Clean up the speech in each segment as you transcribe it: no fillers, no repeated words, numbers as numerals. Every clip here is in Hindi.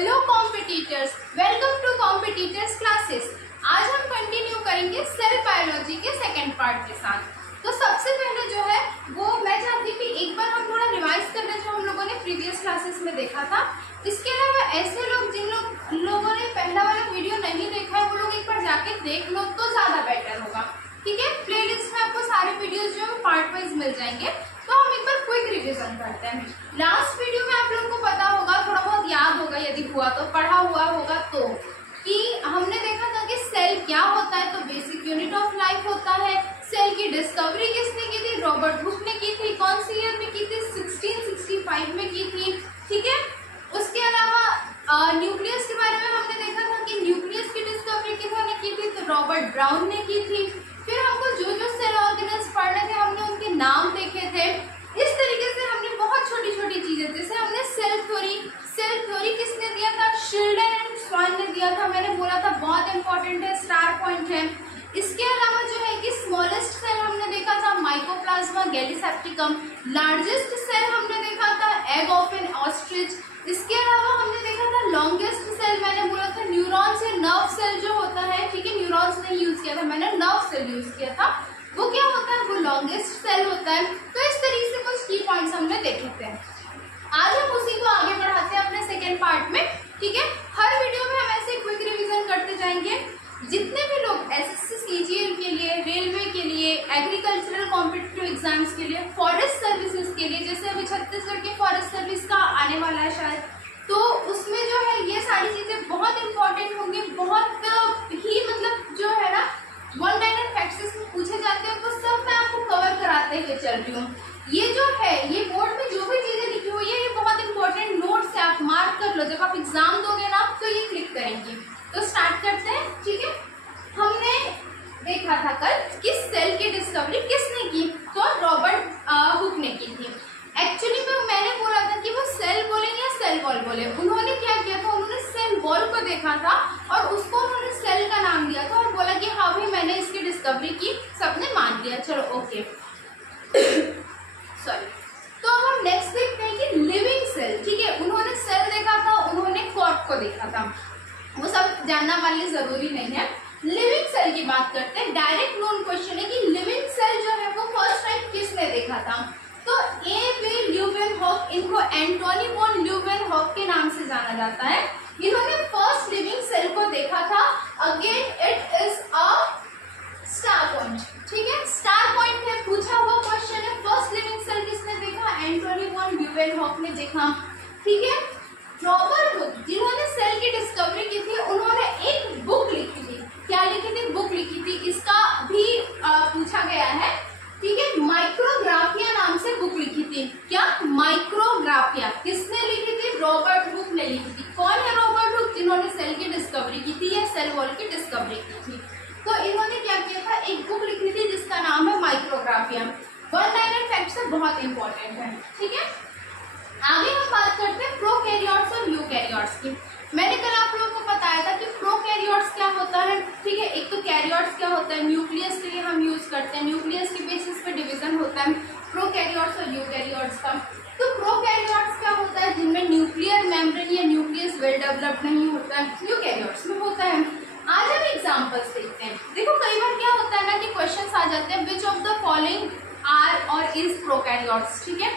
Hello competitors, welcome to competitors classes. आज हम कंटिन्यू करेंगे सेल बायोलॉजी के सेकंड पार्ट के साथ। तो सबसे पहले जो है वो मैं चाहती थी एक बार हम थोड़ा रिवाइज कर लें जो हम लोगों ने प्रीवियस क्लासेस में देखा था। इसके अलावा ऐसे लोग जिन लोगों ने पहला वाला वीडियो नहीं देखा है वो लोग एक बार जाके देख लो तो ज्यादा बेटर होगा। ठीक है, प्लेलिस्ट में आपको सारे वीडियोस जो पार्ट वाइज मिल जाएंगे। तो हम एक बार क्विक रिवीजन करते हैं। लास्ट वीडियो में आप लोगों को पता होगा, थोड़ा बहुत याद होगा यदि हुआ तो, पढ़ा हुआ होगा तो, कि हमने देखा था कि सेल क्या होता है। तो बेसिक यूनिट ऑफ लाइफ होता है। सेल की डिस्कवरी किसने की थी? रॉबर्ट हुक ने की थी। कौन सी ईयर में की थी? 1665 में की थी। ठीक है, उसके अलावा न्यूक्लियस के बारे में हमने देखा था कि न्यूक्लियस की डिस्कवरी किसने की थी? तो रॉबर्ट ब्राउन ने की थी। फिर हमको जो जो सेल ऑर्गेनेल्स पढ़ने थे हमने उनके नाम देखे थे। इस तरीके से हमने बहुत छोटी छोटी चीजें, जैसे हमने सेल थ्योरी किसने दिया था? शिल्डन एंड स्वान ने दिया था। मैंने बोला था बहुत इंपॉर्टेंट है, स्टार पॉइंट है। इसके अलावा जो है कि स्मॉलेस्ट सेल हमने देखा था माइकोप्लाज्मा गैलीसेप्टिकम। लार्जेस्ट सेल हमने देखा था एग ऑफ एन ऑस्ट्रिच। इसके अलावा हमने देखा था लॉन्गेस्ट सेल, मैंने बोला था न्यूरॉन्स या नर्व सेल जो होता है। ठीक है, न्यूरॉन्स नहीं यूज किया था मैंने, नर्व सेल यूज किया था। वो क्या होता है? वो लॉन्गेस्ट सेल होता है। तो इस तरीके से कुछ की पॉइंट्स हमने देखे थे। आज हम उसी को आगे बढ़ाते हैं अपने सेकेंड पार्ट में। ठीक है, हर वीडियो में हम ऐसे क्विक रिवीजन करते जाएंगे। जितने भी लोग एसएससी सीजीएल के लिए, रेलवे के लिए, एग्रीकल्चरल कॉम्पिटिटिव एग्जाम्स के लिए, फॉरेस्ट सर्विसेज के लिए, जैसे अभी छत्तीसगढ़ की फॉरेस्ट सर्विस का आने वाला है शायद, तो उसमें जो है ये सारी चीजें बहुत इंपॉर्टेंट होंगी। बहुत ही मतलब जो है ना वन लाइनर फैक्ट्स में पूछे जाते हैं वो सब मैं आपको कवर कराते हुए चल रही हूँ। ये जो है ये बोर्ड में जो भी चीजें लिखी हुई है ये बहुत इंपॉर्टेंट नोट्स है, आप मार्क कर लो। जब आप एग्जाम दोगे ना तो ये क्लिक करेंगे। तो स्टार्ट करते हैं। ठीक है, हमने देखा था कल कि सेल की डिस्कवरी किसने की? तो रॉबर्ट हुक ने की थी। एक्चुअली में मैंने बोला था कि वो सेल बोलेंगे या सेल वॉल बोले। उन्होंने क्या किया था? उन्होंने सेल वॉल को देखा था और उसको उन्होंने सेल का नाम दिया था और बोला कि हाँ भाई मैंने इसकी डिस्कवरी की। सबने मान लिया, चलो ओके। सॉरी। तो अब हम नेक्स्ट देखते हैं कि लिविंग सेल। ठीक है, उन्होंने सेल देखा था, उन्होंने कॉर्क को देखा था, वो सब जानना वाली जरूरी नहीं है। लिविंग सेल की बात करते हैं। डायरेक्ट नोन क्वेश्चन है कि लिविंग सेल जो है वो फर्स्ट टाइम किसने देखा था? तो ए.बी. ल्यूवेनहॉक, इनको एंटोनी वॉन ल्यूवेनहॉक के नाम से जाना जाता है। इन्होंने फर्स्ट लिविंग सेल को देखा था। Again it is a star point. ठीक है, स्टार पॉइंट में पूछा हुआ क्वेश्चन है। फर्स्ट लिविंग सेल किसने देखा? एंटोनी वॉन ल्यूवेनहॉक ने देखा। ठीक है, रॉबर्ट हुक जिन्होंने सेल की डिस्कवरी की थी उन्होंने एक बुक लिखी थी। क्या लिखी थी? बुक लिखी थी। इसका भी पूछा गया है। ठीक है, माइक्रोग्राफिया नाम से बुक लिखी थी। क्या? माइक्रोग्राफिया। किसने लिखी थी? रॉबर्ट हुक ने लिखी थी। कौन है रॉबर्ट हुक? जिन्होंने सेल की डिस्कवरी की थी या सेल वॉल की डिस्कवरी की थी। तो इन्होंने क्या किया था? एक बुक लिखी थी जिसका नाम है माइक्रोग्राफिया। वन लाइनर फैक्ट से बहुत इंपॉर्टेंट है। ठीक है, आगे हम बात करते हैं प्रोकैरियोट्स और यूकैरियोट्स की। मैंने कल आप लोगों को बताया था कि प्रोकैरियोट्स क्या होता है। ठीक है, एक तो कैरियोट्स क्या होता है, न्यूक्लियस के लिए हम यूज करते हैं, न्यूक्लियस के बेसिस पे डिवीजन होता है प्रोकैरियोट्स और यूकैरियोट्स का। तो प्रोकैरियोट्स क्या होता है? जिनमें न्यूक्लियर मेम्ब्रेन या न्यूक्लियस वेल डेवलप्ड नहीं होता है, यूकैरियोट्स में होता है। आज हम एग्जांपल्स देखते हैं। देखो कई बार क्या होता है ना कि क्वेश्चंस आ जाते हैं which of the following are और इज प्रोकैरियोट्स। ठीक है,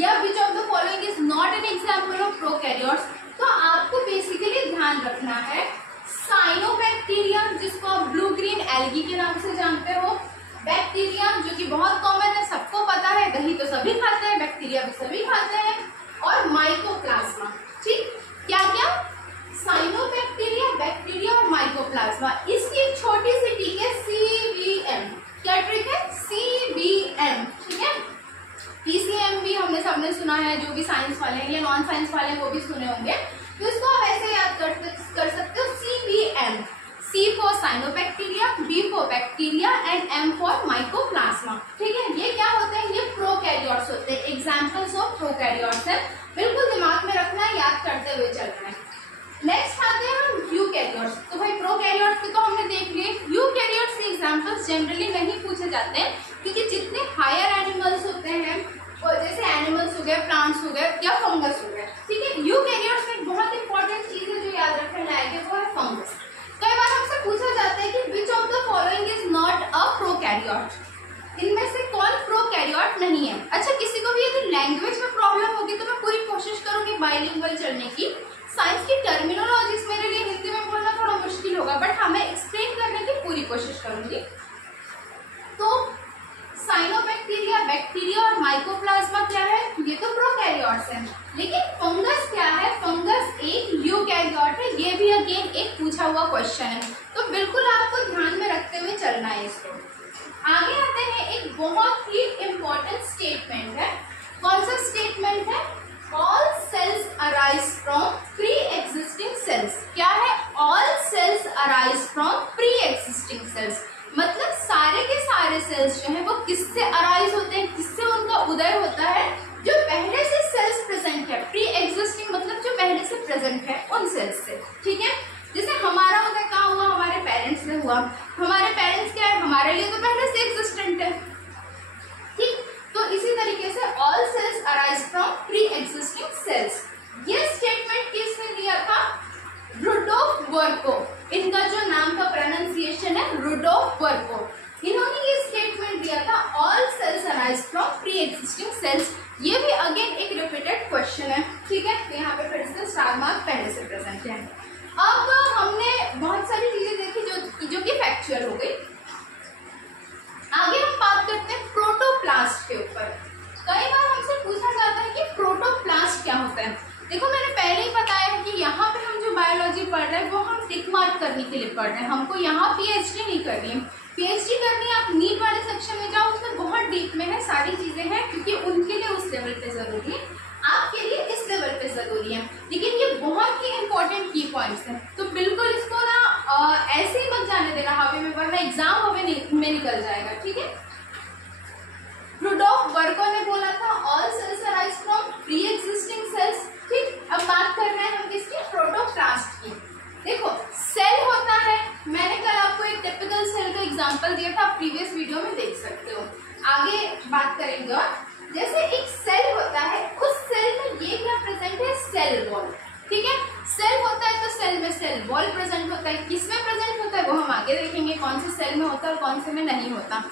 या which of the following is not an example of prokaryotes. तो आपको बेसिकली ध्यान रखना है साइनोबैक्टीरियम, जिसको आप ब्लू ग्रीन एल्गी के नाम से जानते हो, बैक्टीरिया जो कि बहुत कॉमन है, सबको पता है, दही तो सभी खाते हैं, बैक्टीरिया भी सभी खाते हैं, और माइकोप्लाज्मा। ठीक, क्या क्या? साइनोबैक्टीरिया, बैक्टीरिया और माइकोप्लाज्मा। इसकी एक छोटी सी ट्रिक है CBM। क्या ट्रिक है? CBM। ठीक है, PCM भी हमने सबने सुना है, जो भी साइंस वाले हैं या नॉन साइंस वाले हैं वो भी सुने होंगे। तो इसको आप ऐसे याद कर सकते हो CBM। C for cyanobacteria, B for bacteria and M for mycoplasma. ठीक है, ये क्या होते हैं? ये प्रोकैरियोट्स होते हैं। एग्जाम्पल्स ऑफ प्रोकैरियोट्स है, बिल्कुल दिमाग में रखना है, याद करते हुए चलना है। नेक्स्ट आते हैं हम यूकैरियोट्स। तो भाई प्रोकैरियोट्स के तो हमने देख लिए। यूकैरियोट्स के एग्जांपल्स जनरली नहीं पूछे जाते हैं क्योंकि जितने हायर एनिमल्स होते हैं, जैसे एनिमल्स हो गए, प्लांट्स हो गए या फंगस हो गए, ठीक है, यूकैरियोट्स में एक बहुत इंपॉर्टेंट चीज बाइलिंगुअल चलने की। साइंस की टर्मिनोलॉजीज मेरे लिए हिंदी में बोलना थोड़ा मुश्किल होगा, बट हाँ मैं एक्सप्लेन करने की पूरी कोशिश करूंगी। तो साइनोबैक्टीरिया, बैक्टीरिया और माइकोप्लाज्मा क्या है, ये तो प्रोकैरियोट्स हैं। लेकिन फंगस क्या है, फंगस एक यूकैरियोट है। ये भी अगेन एक पूछा हुआ क्वेश्चन है, तो बिल्कुल आपको ध्यान में रखते हुए चलना है इसको। आगे आते हैं, एक बहुत ही इंपॉर्टेंट स्टेटमेंट है। कौन सा स्टेटमेंट है, all cells arise from pre existing cells. क्या है, all cells arise from pre existing cells, मतलब सारे के सारे सेल्स जो है वो किससे अराइज होते हैं, किससे उनका उदय होता है, जो पहले से सेल्स प्रेजेंट है। प्री एग्जिस्टिंग मतलब जो पहले से प्रेजेंट है उन सेल्स से, ठीक है। जैसे हमारा उदय कहाँ हुआ, हमारे पेरेंट्स से हुआ। हमारे पेरेंट्स क्या है, हमारे लिए तो पहले से एग्जिस्टेंट है, ठीक। तो इसी तरीके से all cells arise from pre existing cells. ये स्टेटमेंट किसने दिया था, रुडोल्फ वर्को। इनका जो नाम का प्रोनाउंसिएशन है रुडोल्फ वर्को, इन्होंने ये स्टेटमेंट दिया था, all cells arise from pre existing cells. ये भी अगेन एक रिपीटेड क्वेश्चन है, ठीक है। तो यहाँ पे फिर से स्टार मार्क पहले से प्रेजेंट है। अब हमने बहुत सारी चीजें देखी जो कि फैक्चुअल हो गई। आगे हम बात करते हैं प्रोटोप्लास्ट के ऊपर। कई बार हमसे पूछा जाता है कि प्रोटोप्लास्ट क्या होता है। देखो मैंने पहले ही बताया है कि यहाँ पे हम जो बायोलॉजी पढ़ रहे हैं वो हम टिक मार्क करने के लिए पढ़ रहे हैं, हमको यहाँ पीएचडी नहीं करनी है। पीएचडी करनी है आप नीट वाले सेक्शन में जाओ, उसमें बहुत डीप में है, सारी चीजें हैं, क्योंकि उनके लिए उस लेवल पे जरूरी है, आपके लिए इस लेवल पे जरूरी है। लेकिन ये बहुत ही इंपॉर्टेंट की पॉइंट्स हैं, तो बिल्कुल इसको ना ऐसे ही मत जाने देना हवे में, वरना एग्जाम हवे में निकल जाएगा, ठीक है। रुडोल्फ वर्को ने बोला था all cells arise from pre existing cells, ठीक। अब बात करना है हम किसकी, प्रोटोप्लास्ट की। देखो सेल होता है, मैंने कल आपको एक टिपिकल सेल का एग्जांपल दिया था, प्रीवियस वीडियो में देख सकते हो। आगे बात करेंगे, और जैसे एक सेल होता है, उस सेल में ये क्या प्रेजेंट है, सेल वॉल, ठीक है। सेल होता है तो सेल में सेल वॉल प्रेजेंट होता है। किसमें प्रेजेंट होता है वो हम आगे देखेंगे, कौन से सेल में होता है और कौन से में नहीं होता।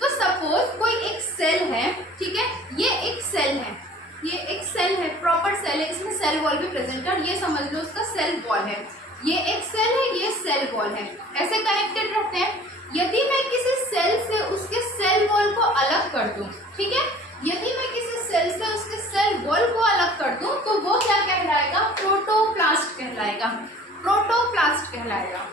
तो सपोज कोई एक सेल है, ठीक है, ये एक सेल है, ये एक सेल है, प्रॉपर सेल है, इसमें सेल वॉल भी प्रेजेंट है, और ये समझ लो उसका सेल वॉल है। ये एक सेल है, ये सेल वॉल है, ऐसे कनेक्टेड रहते हैं। यदि मैं किसी सेल से उसके सेल वॉल को अलग कर दूं, ठीक है, यदि मैं किसी सेल से उसके सेल वॉल को अलग कर दूं, तो वो क्या कहलाएगा, प्रोटोप्लास्ट कहलाएगा, प्रोटोप्लास्ट कहलाएगा।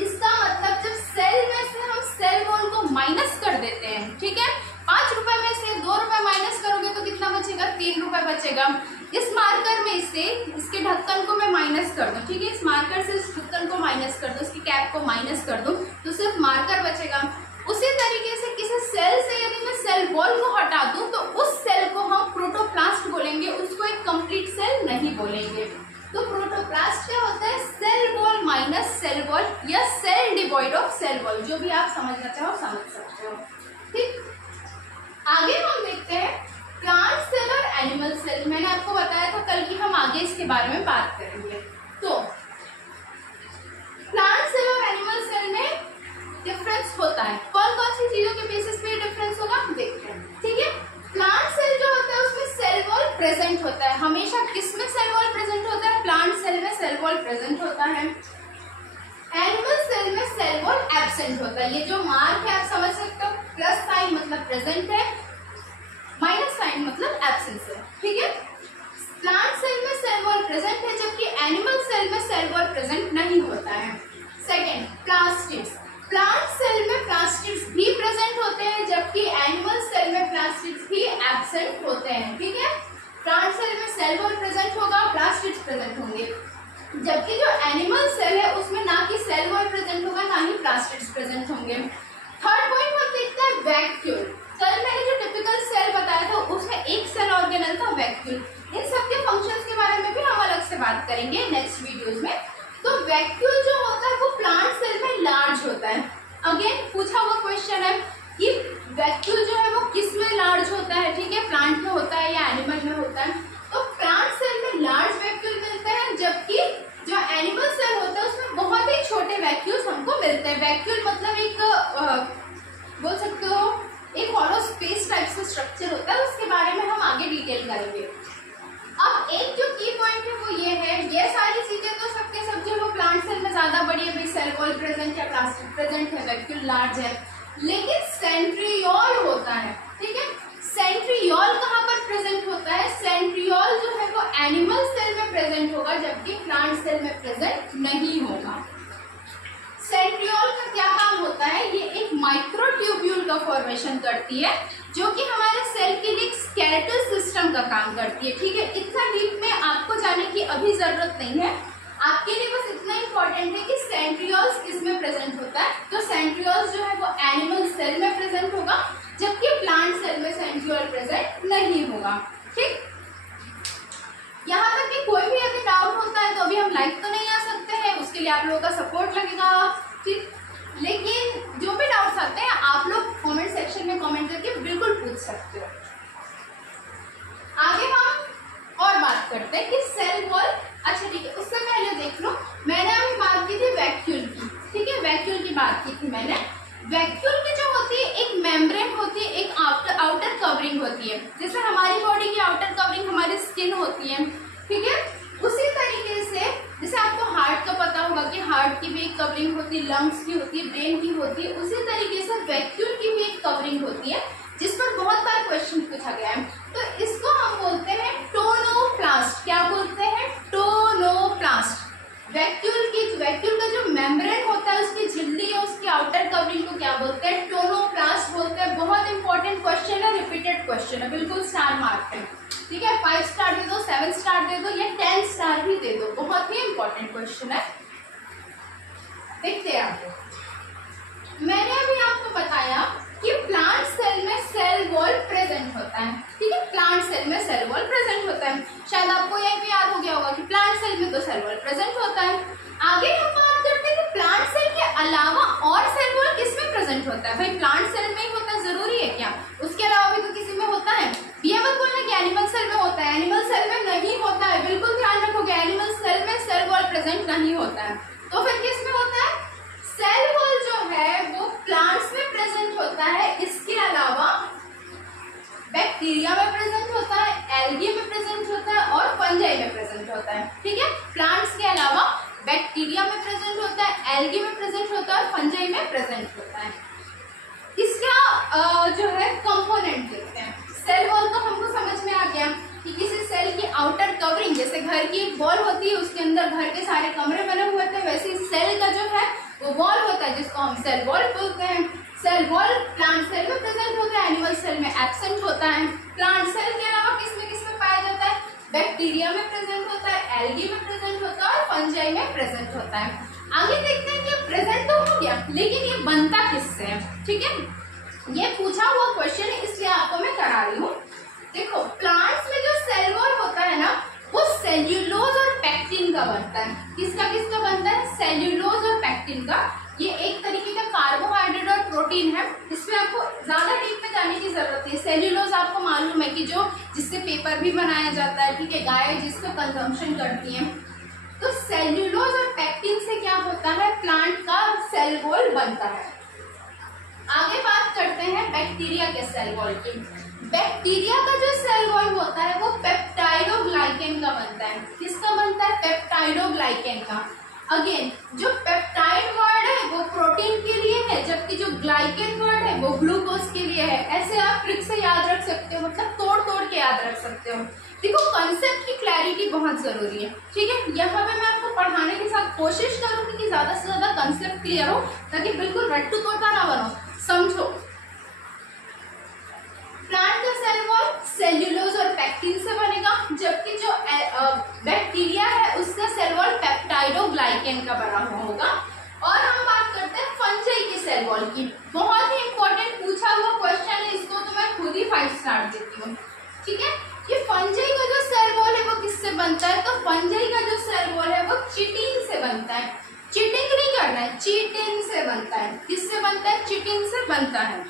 इसका मतलब जब सेल में से हम सेल वॉल को माइनस कर देते हैं, ठीक है, 5 रुपए में से 2 रुपए माइनस करोगे तो कितना बचेगा, 3 रुपए बचेगा। इस मार्कर में से इसके ढक्कन को मैं माइनस कर दूं, ठीक है, इस मार्कर से इस ढक्कन को माइनस कर दूं, इसकी कैप को माइनस कर दूं, तो सिर्फ मार्कर बचेगा। उसी तरीके से किसी सेल से यदि मैं सेल वॉल को हटा दूं, तो उस सेल को हम प्रोटोप्लास्ट बोलेंगे, उसको एक कंप्लीट सेल नहीं बोलेंगे। तो प्रोटोप्लास्ट क्या होता है, cell wall minus cell wall, या cell devoid of cell wall, जो भी आप समझना चाहो समझ सकते हो, ठीक। आगे हम देखते हैं प्लांट सेल और एनिमल सेल। मैंने आपको बताया था कल कि हम आगे इसके बारे में बात करेंगे। तो प्लांट सेल और एनिमल सेल में डिफरेंस होता है, कौन कौन सी चीजों के बेसिस पे डिफरेंस होगा देखते हैं, ठीक है। प्लांट सेल जो होता है उसमें सेल वॉल प्रेजेंट होता है, हमेशा किसमें सेल वॉल प्रेजेंट होता है, प्लांट सेल में सेल वॉल प्रेजेंट होता है। एनिमल सेल में सेल वॉल एब्सेंट होता है। ये जो मार्क है आप समझ सकते हो, प्लस साइन मतलब प्रेजेंट है, माइनस साइन मतलब एब्सेंस है, ठीक है। प्लांट सेल में सेल वॉल प्रेजेंट है, जबकि एनिमल सेल में सेल वॉल प्रेजेंट नहीं होता है। Second, plastids. प्लांट सेल में प्लास्टिड्स भी प्रेजेंट होते हैं, जबकि एनिमल सेल में प्लास्टिड्स भी एब्सेंट होते हैं, ठीक है। प्लांट सेल में सेल वॉल प्रेजेंट होगा, प्लास्टिड्स प्रेजेंट होंगे, जबकि जो एनिमल सेल है उसमें ना कि सेल वॉल प्रेजेंट होगा ना ही प्लास्टिड्स प्रेजेंट होंगे। थर्ड पॉइंट हम देखते हैं वैक्यूल। कल मैंने जो टिपिकल सेल बताया था उसमें एक सेल ऑर्गेनल था वैक्यूल। इन सबके फंक्शंस के बारे में भी हम अलग से बात करेंगे नेक्स्ट वीडियोस में। तो वैक्यूल जो होता है वो प्लांट सेल में लार्ज होता है। अगेन पूछा हुआ क्वेश्चन है कि वैक्यूल जो है वो किस में लार्ज होता है, ठीक है, प्लांट में होता है या एनिमल में होता है। तो प्लांट सेल में लार्ज वैक्यूल मिलते हैं, जबकि जो एनिमल सेल होता है उसमें बहुत ही छोटे वैक्यूल्स हमको मिलते हैं। वैक्यूल मतलब एक बोल सकते हो एक हॉलो स्पेस टाइप का स्ट्रक्चर होता है, उसके बारे में हम आगे डिटेल करेंगे। अब एक जो की वॉल प्रेजेंट है, प्लास्टिड प्रेजेंट है, वैक्यूल लार्ज है, लेकिन सेंट्रियोल होता है, ठीक है। सेंट्रियोल कहाँ पर प्रेजेंट होता है? सेंट्रियोल जो है वो एनिमल सेल में प्रेजेंट होगा, जबकि प्लांट सेल में प्रेजेंट नहीं होगा। सेंट्रियोल का क्या काम होता है? ये एक माइक्रोट्यूब्यूल का फॉर्मेशन करती है, जो कि हमारे सेल के लिए स्केलेटल सिस्टम का काम करती है, ठीक है। इतना डीप में आपको जाने की अभी जरूरत नहीं है, आपके लिए बस इतना इंपॉर्टेंट है कि सेंट्रियोल्स किसमें प्रेजेंट होता है। तो सेंट्रियोल्स जो है वो एनिमल सेल में प्रेजेंट होगा, जबकि प्लांट सेल में सेंट्रियोल प्रेजेंट नहीं होगा, ठीक। यहाँ तक कि कोई भी अगर डाउट होता है तो अभी हम लाइव तो नहीं आ सकते हैं, उसके लिए आप लोगों का सपोर्ट लगेगा, ठीक। लेकिन जो भी डाउट्स आते हैं आप लोग कमेंट सेक्शन में कमेंट करके बिल्कुल पूछ सकते हो। आगे हम और बात करते हैं कि सेल वॉल, अच्छा ठीक है, उससे पहले देख लो, मैंने अभी बात की थी वैक्यूल की, ठीक है, वैक्यूल की बात की थी मैंने। वैक्यूल की जो होती है एक मेम्ब्रेन होती है, एक आउटर कवरिंग होती है, जैसे हमारी बॉडी की आउटर कवरिंग हमारी स्किन होती है, ठीक है। उसी तरीके से जैसे आपको हार्ट का पता होगा कि हार्ट की भी एक कवरिंग होती है, लंग्स की होती है, ब्रेन की होती है, उसी तरीके से वैक्यूल की भी एक कवरिंग होती है, जिस पर बहुत बार क्वेश्चन पूछा गया है। तो इसको हम बोलते हैं टोनोप्लास्ट। क्या बोलते हैं? टोनोप्लास्ट। वैक्यूल का जो मेम्ब्रेन होता है, उसकी झिल्ली या उसकी आउटर कवरिंग को क्या बोलते हैं? टोनोप्लास्ट बोलते हैं। बहुत इंपॉर्टेंट क्वेश्चन है, रिपीटेड क्वेश्चन है, बिल्कुल स्टार मार्क है, ठीक है। 5 स्टार दे दो, 7 स्टार दे दो या 10 स्टार भी दे दो, बहुत ही इंपॉर्टेंट क्वेश्चन है। देखते हैं आप, मैंने अभी आपको बताया कि प्लांट सेल में सेल वॉल प्रेजेंट होता है, ठीक है। प्लांट सेल में सेल वॉल प्रेजेंट होता है, शायद आपको यह भी याद हो गया होगा कि प्लांट सेल में तो सेल वॉल प्रेजेंट होता है। आगे हम बात करते हैं कि प्लांट सेल के अलावा और सेल वॉल किसमें प्रेजेंट होता है। भाई प्लांट सेल में ही होता जरूरी है क्या? उसके अलावा भी तो किसी में होता है। ये मत बोलना कि एनिमल सेल में होता है, एनिमल सेल में नहीं होता है, बिल्कुल ध्यान रखोगे, एनिमल सेल में सेल वॉल प्रेजेंट नहीं होता है। तो फिर किस में होता है? सेल वॉल जो है वो प्लांट्स में प्रेजेंट होता है, इसके अलावा बैक्टीरिया में प्रेजेंट होता है, एल्गी में प्रेजेंट होता है और फंजाई में प्रेजेंट होता है, ठीक है। प्लांट्स के अलावा बैक्टीरिया में प्रेजेंट होता है, एल्गी में प्रेजेंट होता है और फंजाई में प्रेजेंट होता है। इसका जो है कंपोनेंट देखते हैं। सेल वॉल तो हमको समझ में आ गया कि किसी सेल की आउटर कवरिंग, जैसे घर की एक वॉल होती है, उसके अंदर घर के सारे कमरे बने हुए थे, वैसे ही सेल का जो है वो वॉल होता है, जिसको हम सेल वॉल बोलते हैं। सेल वॉल प्लांट सेल में प्रेजेंट होता है, एनिमल सेल में एब्सेंट होता है। प्लांट सेल के अलावा किसमें पाया जाता है? बैक्टीरिया में प्रेजेंट होता है, एल्गी में प्रेजेंट होता है और फंजाई में प्रेजेंट होता है। आगे देखते हैं कि प्रेजेंट तो हो गया, लेकिन ये बनता किससे है, ठीक है। ये पूछा हुआ क्वेश्चन है, इसलिए आपको मैं करा रही हूँ। देखो, प्लांट्स में जो सेल वॉल होता है ना, वो सेल्यूलोज और पैक्टिन का बनता है। किसका बनता है? सेल्यूलोज और पैक्टिन का। ये एक तरीके का कार्बोहाइड्रेट और प्रोटीन है, इसमें आपको ज्यादा डीप में जाने की जरूरत है। सेल्यूलोज आपको मालूम है कि जो जिससे पेपर भी बनाया जाता है, ठीक है, गाय जिसको कंजम्पशन करती है। तो सेल्यूलोज और पैक्टिन से क्या होता है? प्लांट का सेल वॉल बनता है। आगे बात करते हैं बैक्टीरिया के सेल वॉल की। बैक्टीरिया का जो सेल वॉल होता है वो पेप्टाइडोग्लाइकेन का बनता है। किसका बनता है? पेप्टाइडोग्लाइकेन का। अगेन, जो पेप्टाइड वर्ड है वो प्रोटीन के लिए है, जबकि जो ग्लाइकेन वर्ड है वो ग्लूकोज के लिए है। ऐसे आप ट्रिक से याद रख सकते हो, मतलब तोड़ के याद रख सकते हो। देखो, कंसेप्ट की क्लैरिटी बहुत जरूरी है, ठीक है। यहाँ पे मैं आपको पढ़ाने के साथ कोशिश करूंगी कि ज्यादा से ज्यादा कंसेप्ट क्लियर हो, ताकि बिल्कुल रट्टू तोड़ता ना बनो, समझो। प्लांट का सेल वॉल सेल्यूलोज और पैक्टिन से बनेगा, जबकि जो बैक्टीरिया है उसका सेल वॉल पेप्टाइडोग्लाइकेन का बना हुआ होगा। और हम बात करते हैं फंजाई की सेल वॉल की। बहुत ही इंपॉर्टेंट पूछा हुआ क्वेश्चन है, इसको तो मैं खुद ही 5 स्टार देती हूँ, ठीक है। कि फंजाई का जो सेल वॉल है वो किससे बनता है? तो फंजाई का जो सेल वॉल है वो चिटिन से बनता है। चीटिंग नहीं करना है, चिटिन से बनता है। किससे बनता है? चिटिन से बनता है।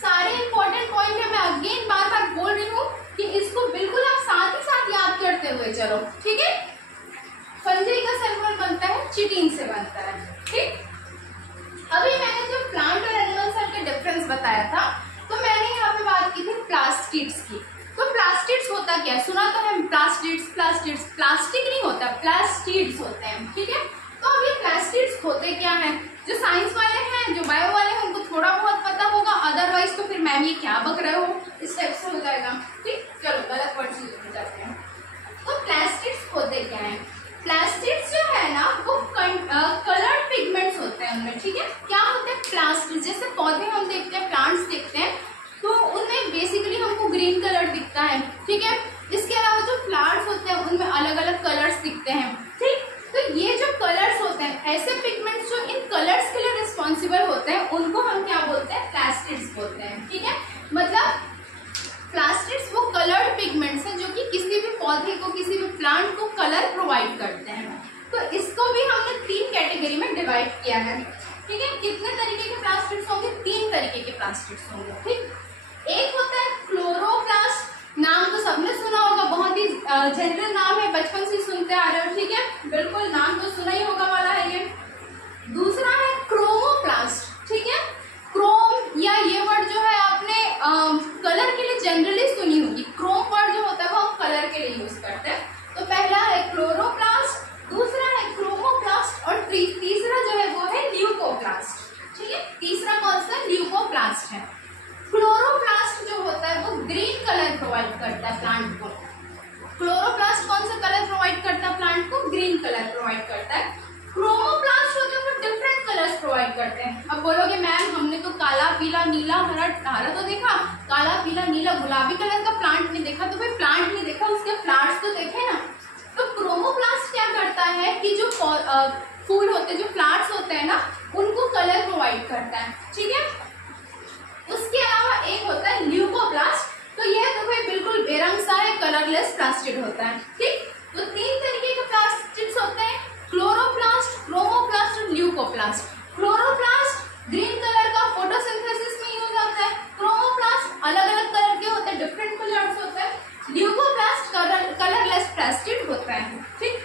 सारे इंपॉर्टेंट पॉइंट है, मैं अगेन बार बोल रही हूँ कि इसको बिल्कुल आप साथ ही साथ याद करते हुए चलो, ठीक है। फंजाई का सेल वॉल बनता है, चिटिन से बनता है, ठीक। अभी मैंने जो प्लांट और एनिमल सेल का डिफरेंस बताया था, तो मैंने यहाँ पे बात की थी प्लास्टिड्स की। तो प्लास्टिड्स होता क्या है? सुना तो है प्लास्टिड्स, प्लास्टिक नहीं होता, प्लास्टिड्स होते हैं, ठीक है। तो तो अब ये प्लास्टिड्स होते क्या हैं? जो साइंस वाले हैं, जो बायो वाले हैं, उनको थोड़ा बहुत पता होगा, अदरवाइज तो फिर मैम ये क्या बक रहे हो, इस टाइप से हो जाएगा। ठीक, चलो गलत वर्ड से लिख जाते हैं। तो प्लास्टिड्स होते क्या हैं? प्लास्टिड्स जो है ना वो कलर्ड पिगमेंट्स होते हैं उनमें। ठीक है, क्या होते हैं प्लास्टिड्स? जैसे पौधे हम देखते हैं, प्लांट्स देखते हैं, तो उनमें बेसिकली हमको ग्रीन कलर दिखता है। ठीक है, इसके अलावा जो फ्लावर्स होते हैं उनमें अलग अलग कलर्स दिखते हैं। ठीक, तो ये जो कलर्स होते हैं, ऐसे पिगमेंट्स जो इन कलर्स के लिए रिस्पॉन्सिबल होते हैं, उनको हम क्या बोलते हैं? प्लास्टिड्स बोलते हैं। ठीक है, मतलब प्लास्टिड्स वो कलर्ड पिगमेंट्स हैं जो कि किसी भी पौधे को, किसी भी प्लांट को कलर प्रोवाइड करते हैं। तो इसको भी हमने 3 कैटेगरी में डिवाइड किया है। ठीक है, कितने तरीके के प्लास्टिड्स होंगे? 3 तरीके के प्लास्टिड्स होंगे। ठीक, एक होता है क्लोरोप्लास्ट, नाम तो सबने सुना होगा, बहुत ही जनरल नाम है, बचपन से सुनते आ रहे हो। ठीक है, बिल्कुल नाम तो सुना ही होगा वाला है ये। दूसरा है क्रोमोप्लास्ट। ठीक है, क्रोम या ये वर्ड जो है आपने कलर के लिए जनरली सुनी होगी। क्रोम वर्ड जो होता है वो हम कलर के लिए यूज करते हैं। तो पहला है क्लोरोप्लास्ट, दूसरा है क्रोमोप्लास्ट और तीसरा जो है वो है ल्यूकोप्लास्ट। ठीक है, तीसरा कौन सा? ल्यूकोप्लास्ट है। क्लोरोप्लास्ट जो होता है वो ग्रीन कलर प्रोवाइड करता है प्लांट को। क्लोरोप्लास्ट कौन सा कलर प्रोवाइड करता है प्लांट को? ग्रीन कलर प्रोवाइड करता है। क्रोमोप्लास्ट होते हैं वो डिफरेंट कलर्स प्रोवाइड करते हैं। अब बोलोगे मैम हमने तो काला, पीला, नीला, हरा, हरा तो देखा, काला, पीला, नीला, गुलाबी कलर का प्लांट नहीं देखा। तो भाई प्लांट नहीं देखा, उसके फ्लावर्स तो देखे ना। तो क्रोमोप्लास्ट क्या करता है कि जो फूल होते हैं, जो फ्लावर्स होते हैं ना, उनको कलर प्रोवाइड करता है। ठीक है, उसके अलावा एक होता है ल्यूकोप्लास्ट। तो यह तो भाई बिल्कुल बेरंग सा है, कलरलेस प्लास्टिड होता है। ठीक, तो 3 तरीके के प्लास्टिड्स होते हैं, क्लोरोप्लास्ट, क्रोमोप्लास्ट और ल्यूकोप्लास्ट। क्लोरोप्लास्ट ग्रीन कलर का फोटोसिंथेसिस में यूज होता है। क्रोमोप्लास्ट अलग अलग कलर के होते हैं, डिफरेंट कलर्स होते हैं। ल्यूकोप्लास्ट कलरलेस प्लास्टिड होता है। ठीक,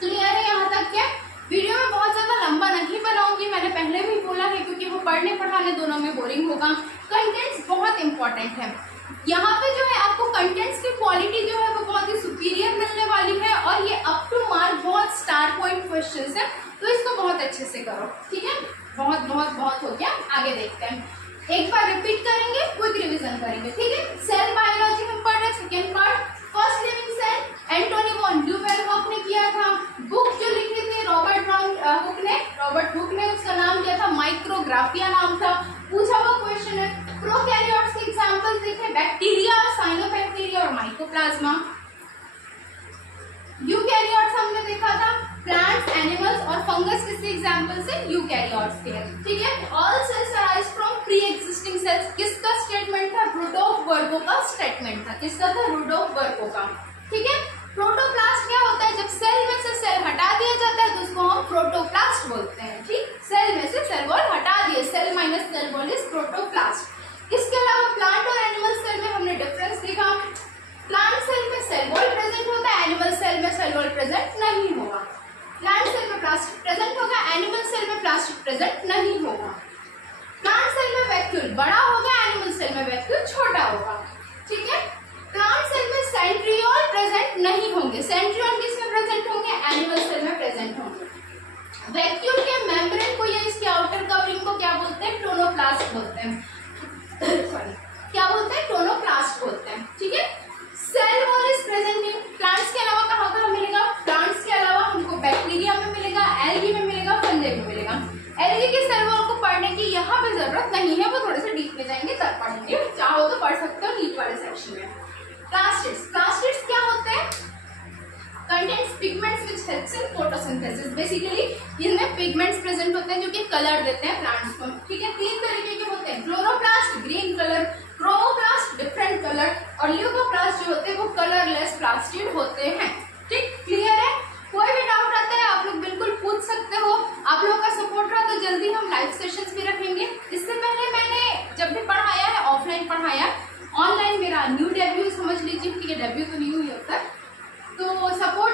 क्लियर है यहाँ तक? क्या वीडियो में बहुत ज्यादा लंबा नहीं बनाऊंगी, मैंने पहले भी बोला है, क्योंकि वो पढ़ने पढ़ाने दोनों में बोरिंग होगा। कंटेंट्स बहुत इंपॉर्टेंट है। यहाँ पे जो है आपको कंटेंट्स की क्वालिटी जो है वो बहुत ही सुपीरियर मिलने वाली है, और ये अप टू मार्क बहुत स्टार पॉइंट क्वेश्चंस है, तो इसको बहुत अच्छे से करो। ठीक है, बहुत बहुत बहुत हो गया, आगे देखते हैं। एक बार रिपीट करेंगे, क्विक रिविजन करेंगे। ठीक है, सेल बायोलॉजी हम पढ़ रहे, second part. First living cell Antonie von Leeuwenhoek ने किया था। बुक जो लिखी थी रॉबर्ट हुक ने उसका नाम दिया था माइक्रोग्राफिया नाम था। पूछा हुआ क्वेश्चन है। प्रोकैरियोट्स के एग्जांपल्स देखे, बैक्टीरिया, साइनोबैक्टीरिया और माइकोप्लाज्मा। यूकैरियोट्स हमने देखा था, प्लांट्स, एनिमल्स और फंगस किसके एग्जांपल से? यूकैरियोट्स के। ठीक है, all cells arise from pre existing cells, किसका स्टेटमेंट था? रुडोल्फ वर्गो का स्टेटमेंट था। किसका था? रुडोल्फ वर्गो का। ठीक है, प्रोटोप्लास्ट क्या होता है? जब सेल में से सेल हटा दिया जाता है तो उसको हम प्रोटोप्लास्ट बोलते हैं। ठीक, सेल में से सेल वॉल हटा दिए, cell minus cell wall is protoplast. इसके अलावा प्लांट और एनिमल सेल में हमने डिफरेंस देखा। प्लांट सेल में सेल वॉल प्रेजेंट होता है, एनिमल सेल में सेल वॉल प्रेजेंट नहीं होगा। प्लांट सेल में प्लास्टिक प्रेजेंट होगा, एनिमल सेल में प्लास्टिक प्रेजेंट नहीं होगा। प्लांट सेल में वैक्यूल बड़ा होगा, एनिमल सेल में वैक्यूल छोटा होगा। ठीक है, प्लांट सेल में सेंट्रियोल प्रेजेंट नहीं होंगे, सेंट्रियोल किसमें प्रेजेंट होंगे? एनिमल सेल में प्रेजेंट होंगे। वैक्यूल के मेम्ब्रेन को या इसके आउटर कवरिंग को क्या बोलते हैं? टोनोप्लास्ट बोलते हैं। सॉरी, क्या बोलते हैं? टोनोप्लास्ट बोलते हैं। ठीक है, cell wall is present in plants के अलावा कहाँ कहाँ मिलेगा? प्लांट्स के अलावा हमको बैक्टीरिया में मिलेगा, एल्गी में मिलेगा, फंजाई में मिलेगा। एल्गी के सेल वॉल को पढ़ने की यहाँ पे जरूरत नहीं है, वो थोड़े से डीप में जाएंगे तब पढ़ेंगे, चाहो तो पढ़ सकते हो नीट वाले सेक्शन में। प्लास्टिड्स क्या होते हैं? Contains pigments which helps in photosynthesis. Basically इनमें पिगमेंट्स प्रेजेंट होते हैं जो कि कलर देते हैं प्लांट्स को। ठीक है, 3 तरीके के होते हैं, chloroplast green colour, chromoplast different colour और ल्यूकोप्लास्ट जो होते हैं वो कलरलेस प्लास्टिड होते हैं। ठीक, क्लियर है? कोई भी डाउट आता है आप लोग बिल्कुल पूछ सकते हो। आप लोगों का सपोर्ट रहा तो जल्दी हम लाइव सेशंस भी रखेंगे। इससे पहले मैंने जब भी पढ़ाया है ऑफलाइन पढ़ाया, ऑनलाइन मेरा न्यू डेब्यू समझ लीजिए। ठीक है, डेब्यू तो न्यू ही होता है, तो सपोर्ट